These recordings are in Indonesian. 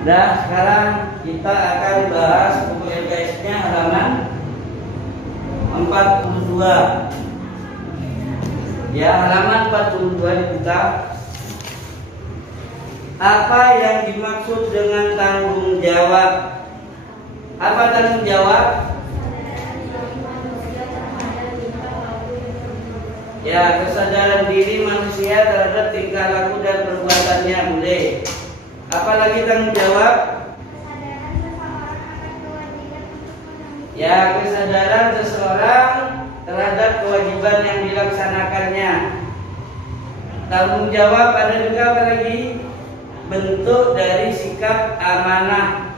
Nah, sekarang kita akan bahas buku LKS-nya halaman 42. Ya, halaman 42 dibuka. Apa yang dimaksud dengan tanggung jawab? Apa tanggung jawab? Ya, kesadaran diri manusia terhadap tingkah laku dan perbuatannya, boleh. Apalagi tanggung jawab? Ya, kesadaran seseorang terhadap kewajiban yang dilaksanakannya. Tanggung jawab ada juga apa lagi? Bentuk dari sikap amanah.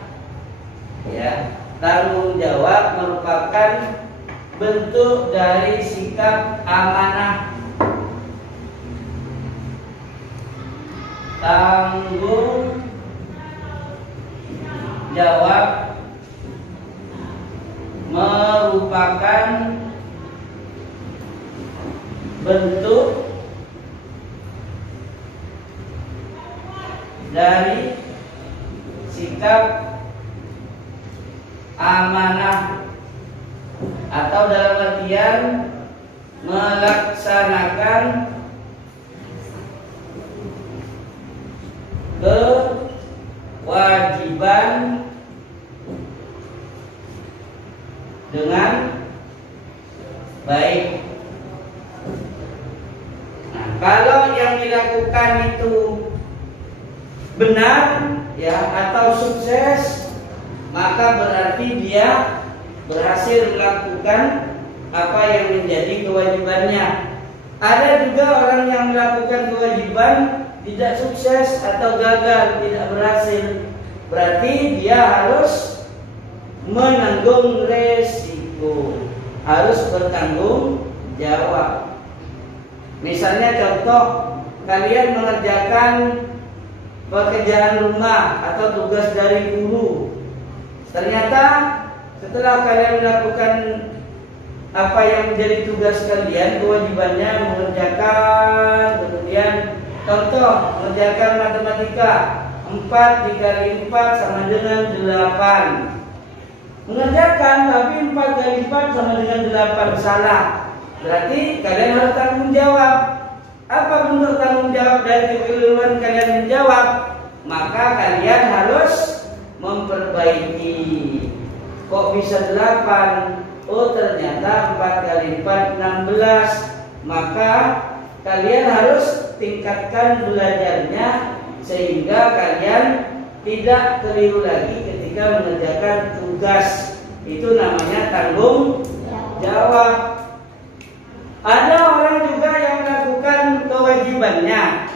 Ya, tanggung jawab merupakan bentuk dari sikap amanah. Tanggung jawab merupakan bentuk dari sikap amanah, atau dalam artian melaksanakan kewajiban dengan baik. Nah, kalau yang dilakukan itu benar ya atau sukses, maka berarti dia berhasil melakukan apa yang menjadi kewajibannya. Ada juga orang yang melakukan kewajiban tidak sukses atau gagal, tidak berhasil. Berarti dia harus menanggung resiko, harus bertanggung jawab. Misalnya contoh, kalian mengerjakan pekerjaan rumah atau tugas dari guru. Ternyata setelah kalian melakukan apa yang menjadi tugas kalian, kewajibannya mengerjakan, kemudian contoh mengerjakan matematika, 4 dikali 4 sama dengan 8. Mengerjakan tapi 4 kali 4 sama dengan 8, salah. Berarti kalian harus tanggung jawab. Apa bentuk tanggung jawab dari kekeliruan kalian menjawab? Maka kalian harus memperbaiki. Kok bisa 8? Oh, ternyata 4 kali 4 16. Maka kalian harus tingkatkan belajarnya sehingga kalian tidak keliru lagi ketika mengerjakan tugas. Itu namanya tanggung jawab. Ada orang juga yang melakukan kewajibannya,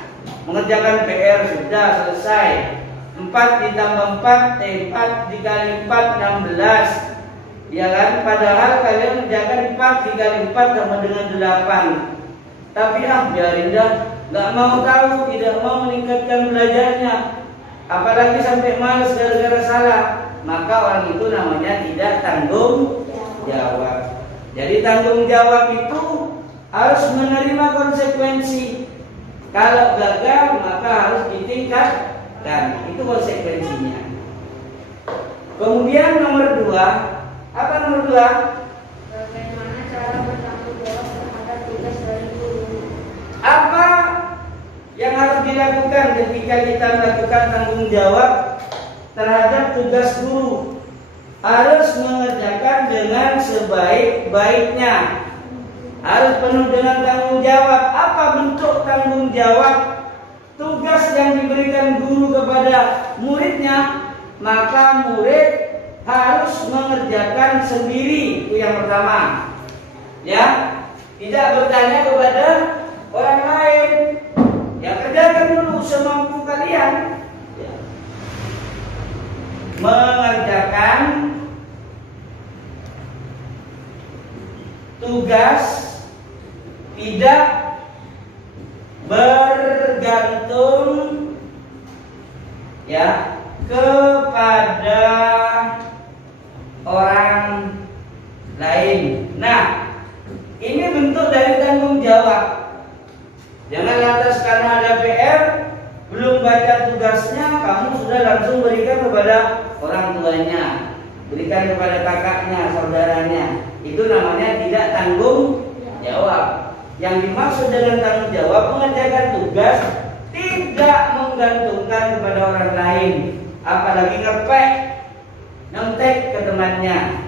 mengerjakan PR sudah selesai, 4 ditambah 4 4 dikali 4 16. Ya kan, padahal kalian mengerjakan 4 dikali 4 sama dengan 8. Tapi biarin dah, nggak mau tahu, tidak mau meningkatkan belajarnya, apalagi sampai malas gara-gara salah. Maka orang itu namanya tidak tanggung jawab. Jadi tanggung jawab itu harus menerima konsekuensi. Kalau gagal maka harus ditingkatkan. Itu konsekuensinya. Kemudian nomor 2, apa nomor 2? Bagaimana cara bertanggung jawab terhadap tugas dari guru? Apa yang harus dilakukan ketika kita melakukan tanggung jawab terhadap tugas guru? Harus mengerjakan dengan sebaik-baiknya. Harus penuh dengan tanggung jawab. Apa bentuk tanggung jawab? Tugas yang diberikan guru kepada muridnya, maka murid harus mengerjakan sendiri. Itu yang pertama. Ya, tidak bertanya kepada orang lain. Yang kerjakan dulu semampu kalian. Ya. Mengerjakan tugas tidak bergantung ya kepada orang lain. Nah, ini bentuk dari tanggung jawab. Jangan lantas karena ada PR belum membaca tugasnya, kamu sudah langsung berikan kepada orang tuanya, berikan kepada kakaknya, saudaranya. Itu namanya tidak tanggung jawab. Yang dimaksud dengan tanggung jawab, mengerjakan tugas tidak menggantungkan kepada orang lain, apalagi ngepek, nyontek ke temannya.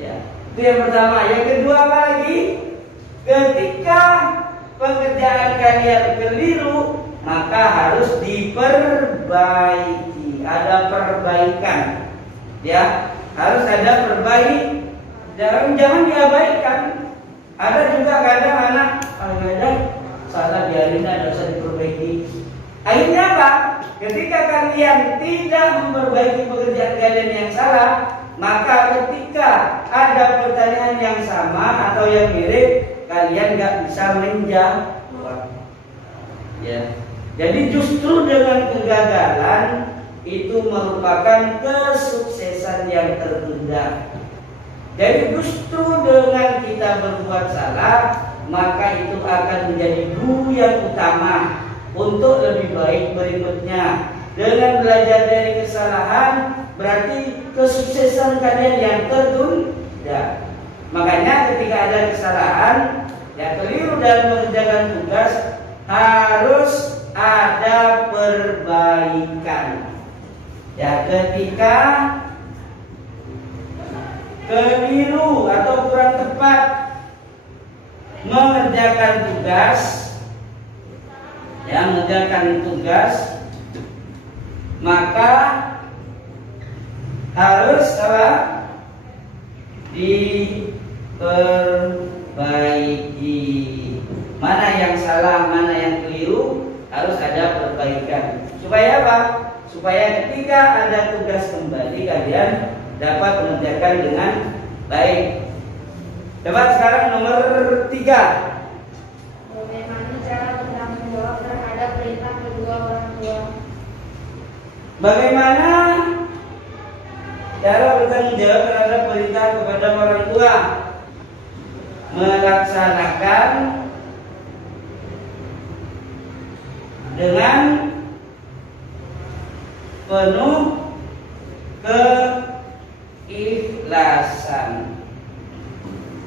Ya, itu yang pertama. Yang kedua apa lagi? Ketika pekerjaan kalian keliru, maka harus diperbaiki. Ada perbaikan, ya, harus ada perbaiki. Jangan diabaikan. Ada juga kadang anak kadang salah, biarin, ada usah diperbaiki. Akhirnya apa? Ketika kalian tidak memperbaiki pekerjaan kalian yang salah, maka ketika ada pertanyaan yang sama atau yang mirip, kalian nggak bisa menjawab. Ya. Jadi justru dengan kegagalan itu merupakan kesuksesan yang tertunda. Jadi justru dengan kita berbuat salah, maka itu akan menjadi guru yang utama untuk lebih baik berikutnya. Dengan belajar dari kesalahan, berarti kesuksesan kalian yang tertunda. Makanya ketika ada kesalahan, yang keliru dalam mengerjakan tugas, harus ada perbaikan. Ya, ketika keliru atau kurang tepat mengerjakan tugas, ya, mengerjakan tugas, maka harus apa? Diperbaiki. Mana yang salah, mana yang keliru, harus ada perbaikan. Supaya apa? Supaya ketika ada tugas kembali, kalian dapat mengerjakan dengan baik. Coba sekarang nomor 3. Bagaimana cara bertanggung jawab terhadap perintah kedua orang tua? Bagaimana cara bertanggung jawab terhadap perintah kepada orang tua? Melaksanakan dengan penuh keikhlasan.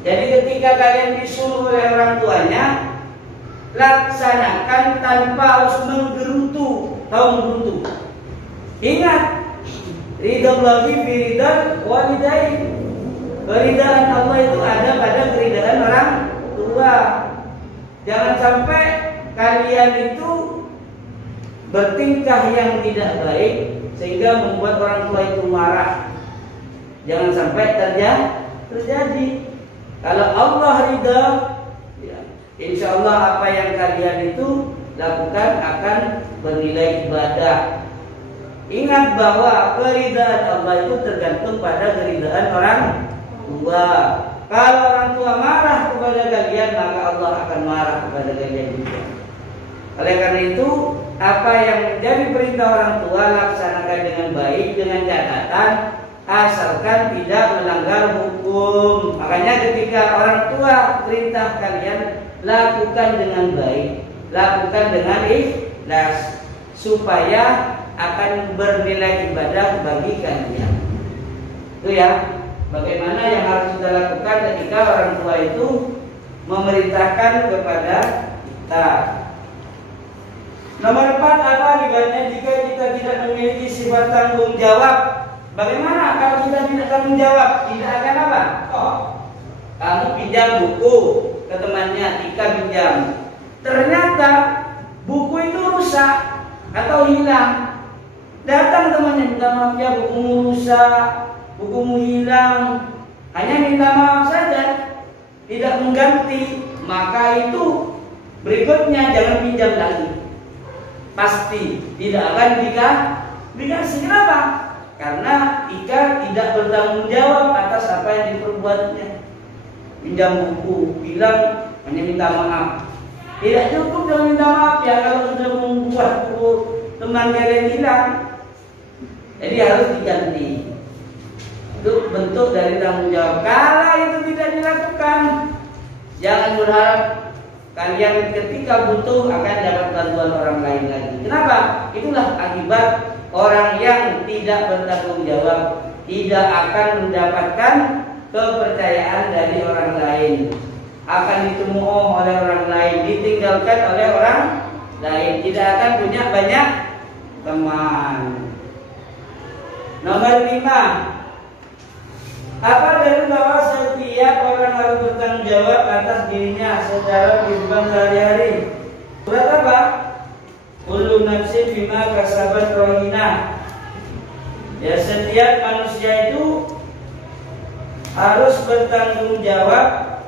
Jadi ketika kalian disuruh oleh orang tuanya, laksanakan tanpa harus menggerutu. Tahu menggerutu? Ingat, ridhallahi fi ridal walidain. Keridaan Allah itu ada pada keridaan orang tua. Jangan sampai kalian itu bertingkah yang tidak baik sehingga membuat orang tua itu marah. Jangan sampai terjadi. Kalau Allah ridha, ya, insya Allah apa yang kalian itu lakukan akan bernilai ibadah. Ingat bahwa keridaan Allah itu tergantung pada keridaan orang tua. Kalau orang tua marah kepada kalian, maka Allah akan marah kepada kalian juga. Oleh karena itu, apa yang menjadi perintah orang tua laksanakan dengan baik, dengan catatan asalkan tidak melanggar hukum. Makanya ketika orang tua perintah kalian, lakukan dengan baik, lakukan dengan ikhlas, supaya akan bernilai ibadah bagi kalian. Itu ya, bagaimana yang harus kita lakukan ketika orang tua itu memerintahkan kepada kita. Nomor 4, apa akibatnya jika kita tidak memiliki sifat tanggung jawab? Bagaimana kalau kita tidak tanggung jawab? Tidak akan apa? Oh, kamu pinjam buku ke temannya, Tika pinjam. Ternyata buku itu rusak atau hilang. Datang temannya, minta maaf ya, bukumu rusak, bukumu hilang. Hanya minta maaf saja, tidak mengganti. Maka itu berikutnya jangan pinjam lagi. Pasti tidak akan dikasih. Kenapa? Karena Ika tidak bertanggung jawab atas apa yang diperbuatnya. Pinjam buku, bilang hanya minta maaf. Tidak cukup dengan minta maaf ya, kalau sudah membuat buku teman kalian hilang. Jadi harus diganti. Itu bentuk dari tanggung jawab. Kalau itu tidak dilakukan, jangan berharap kalian ketika butuh akan dapat bantuan orang lain lagi. Kenapa? Itulah akibat orang yang tidak bertanggung jawab, tidak akan mendapatkan kepercayaan dari orang lain, akan dicemooh oleh orang lain, ditinggalkan oleh orang lain, tidak akan punya banyak teman. Nomor 5, apa dari bahwa setiap orang harus bertanggung jawab atas dirinya secara kehidupan sehari-hari? Surat apa? Kullu nafsin bima kasabat rahina. Ya, setiap manusia itu harus bertanggung jawab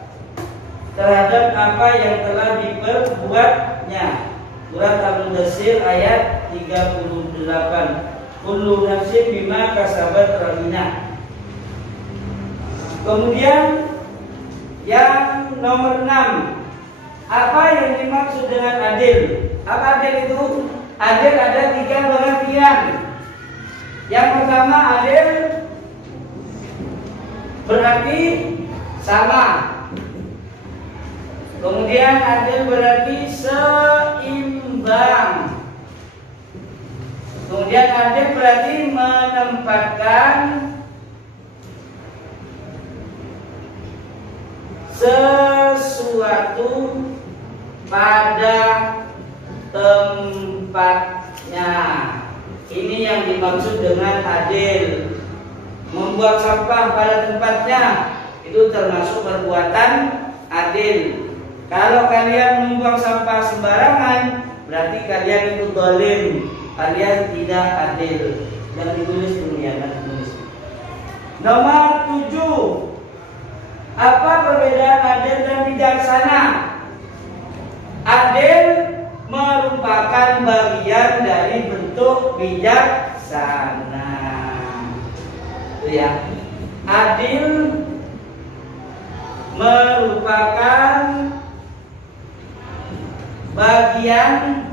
terhadap apa yang telah diperbuatnya. Surat Al-Mudaththir ayat 38. Kullu nafsin bima kasabat rahina. Kemudian yang nomor 6, apa yang dimaksud dengan adil? Apa adil itu? Adil ada 3 pengertian. Yang pertama, adil berarti sama. Kemudian adil berarti seimbang. Kemudian adil berarti menempatkan sesuatu pada tempatnya. Ini yang dimaksud dengan adil. Membuang sampah pada tempatnya itu termasuk perbuatan adil. Kalau kalian membuang sampah sembarangan, berarti kalian itu zalim, kalian tidak adil. Dan ditulis demikian, ditulis. Nomor 7, apa perbedaan adil dan bijaksana? Adil merupakan bagian dari bentuk bijaksana. Itu ya. Adil merupakan bagian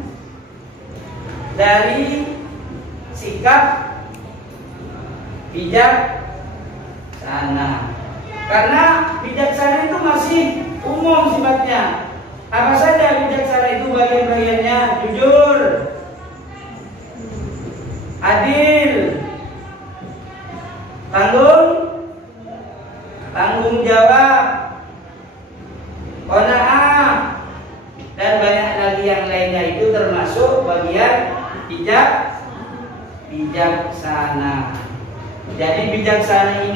dari sikap bijaksana. Karena bijaksana itu masih umum sifatnya. Apa saja bijaksana itu bagian-bagiannya? Jujur, adil, tanggung jawab, qanaah, dan banyak lagi yang lainnya. Itu termasuk bagian bijaksana. Jadi bijaksana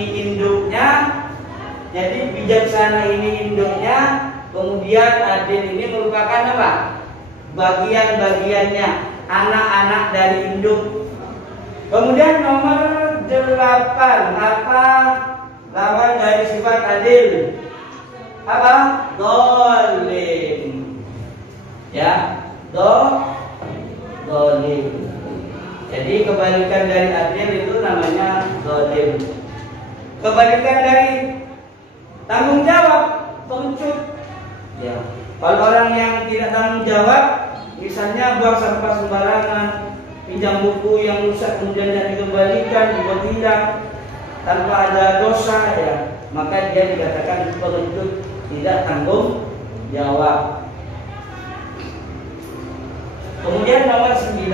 ini induknya, kemudian adil ini merupakan apa? Bagian-bagiannya, anak-anak dari induk. Kemudian nomor 8, apa lawan dari sifat adil? Apa? Zalim. Ya, zalim. Jadi kebalikan dari adil itu namanya zalim. Kebalikan dari tanggung jawab, pengecut. Ya. Kalau orang yang tidak tanggung jawab, misalnya buang sampah sembarangan, pinjam buku yang rusak kemudian tidak dikembalikan, dibuat hilang tanpa ada dosa, ya, maka dia dikatakan pengecut, tidak tanggung jawab. Kemudian nomor 9,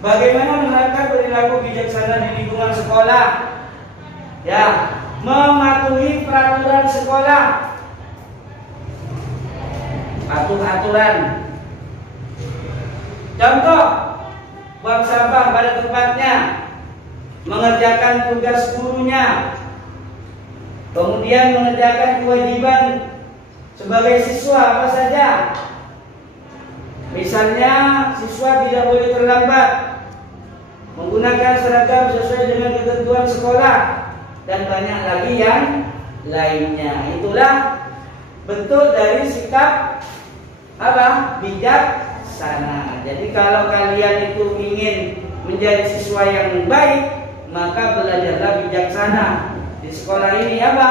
bagaimana menerapkan perilaku bijaksana di lingkungan sekolah? Ya, mematuhi peraturan sekolah, patuh aturan. Contoh, buang sampah pada tempatnya, mengerjakan tugas gurunya, kemudian mengerjakan kewajiban sebagai siswa apa saja. Misalnya, siswa tidak boleh terlambat, menggunakan seragam sesuai dengan ketentuan sekolah, dan banyak lagi yang lainnya. Itulah bentuk dari sikap apa? Bijaksana. Jadi kalau kalian itu ingin menjadi siswa yang baik, maka belajarlah bijaksana. Di sekolah ini apa?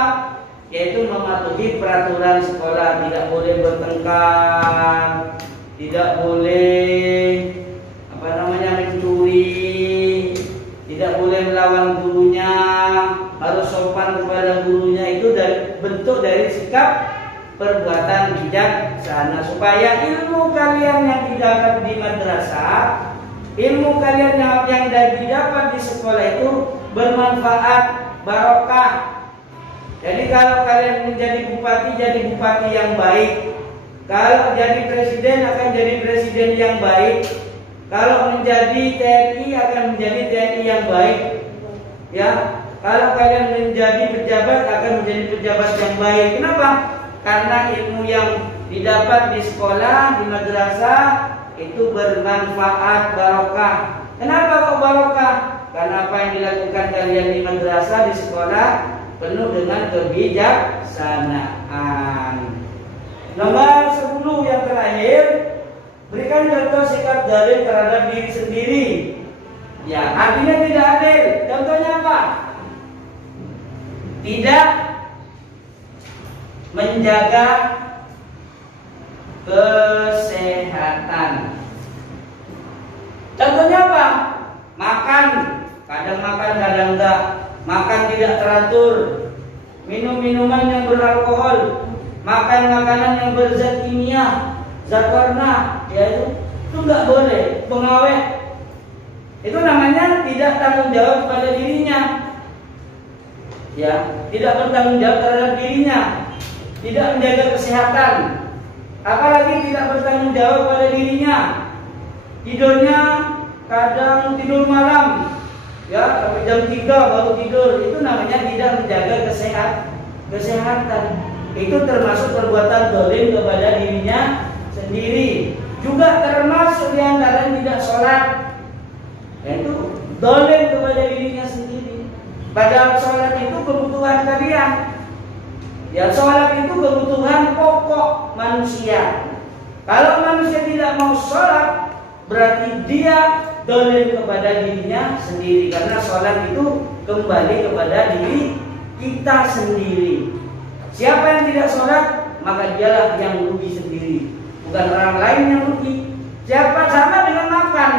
Yaitu mematuhi peraturan sekolah. Tidak boleh bertengkar, tidak boleh mencuri, tidak boleh melawan gurunya, harus sopan kepada gurunya. Itu bentuk dari sikap perbuatan bijaksana. bijaksana, supaya ilmu kalian yang didapat di madrasah, ilmu kalian yang didapat di sekolah itu bermanfaat, barokah. Jadi kalau kalian menjadi bupati yang baik. Kalau jadi presiden akan jadi presiden yang baik. Kalau menjadi TNI akan menjadi TNI yang baik. Ya, kalau kalian menjadi pejabat akan menjadi pejabat yang baik. Kenapa? Karena ilmu yang didapat di sekolah, di madrasah itu bermanfaat, barokah. Kenapa kok barokah? Karena apa yang dilakukan kalian di madrasah, di sekolah penuh dengan kebijaksanaan. Nomor 10 yang terakhir, berikan contoh sikap dalil terhadap diri sendiri. Ya, artinya tidak adil. Contohnya apa? Tidak menjaga kesehatan. Contohnya apa? Makan, kadang makan, kadang enggak. Makan tidak teratur. Minum minuman yang beralkohol. Makan makanan yang berzat kimia, zat warna, ya itu enggak boleh. Pengawet. Itu namanya tidak tanggung jawab pada dirinya. Ya, tidak bertanggung jawab terhadap dirinya. Tidak menjaga kesehatan. Apalagi tidak bertanggung jawab pada dirinya. Tidurnya kadang tidur malam, ya sampai jam 3 baru tidur. Itu namanya tidak menjaga kesehatan. Itu termasuk perbuatan zalim kepada dirinya sendiri. Juga termasuk di antara tidak sholat. Itu zalim kepada dirinya sendiri. Padahal sholat itu kebutuhan kalian. Ya, sholat itu kebutuhan pokok manusia. Kalau manusia tidak mau sholat, berarti dia zalim kepada dirinya sendiri. Karena sholat itu kembali kepada diri kita sendiri. Siapa yang tidak sholat, maka dialah yang rugi sendiri, bukan orang lain yang rugi. Siapa sama dengan makan.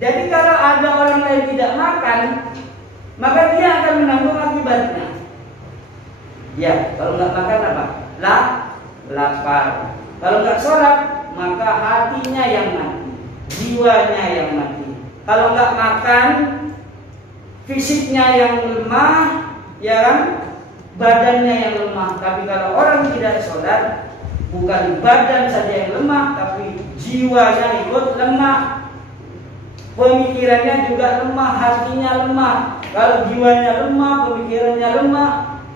Jadi kalau ada orang lain tidak makan, maka dia akan menanggung akibatnya. Ya, kalau nggak makan apa? Lapar. Kalau nggak sholat, maka hatinya yang mati, jiwanya yang mati. Kalau nggak makan, fisiknya yang lemah, ya kan? Badannya yang lemah. Tapi kalau orang tidak sholat, bukan badan saja yang lemah, tapi jiwanya ikut lemah. Pemikirannya juga lemah, hatinya lemah. Kalau jiwanya lemah, pemikirannya lemah,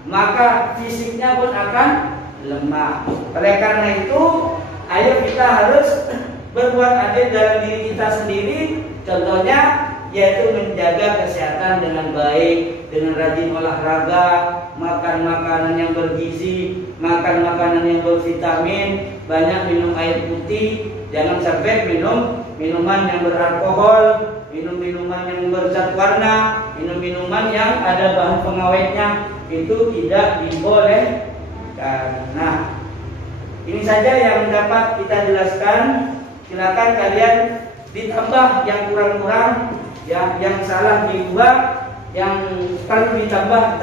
maka fisiknya pun akan lemah. Oleh karena itu, ayo kita harus berbuat adil dalam diri kita sendiri. Contohnya yaitu menjaga kesehatan dengan baik, dengan rajin olahraga, makan makanan yang bergizi, makan makanan yang bervitamin, banyak minum air putih, jangan sampai minum minuman yang beralkohol, minum minuman yang berzat warna, minum minuman yang ada bahan pengawetnya, itu tidak dibolehkan. Nah, ini saja yang dapat kita jelaskan. Silakan kalian ditambah yang kurang-kurang, yang salah diubah, yang perlu ditambah.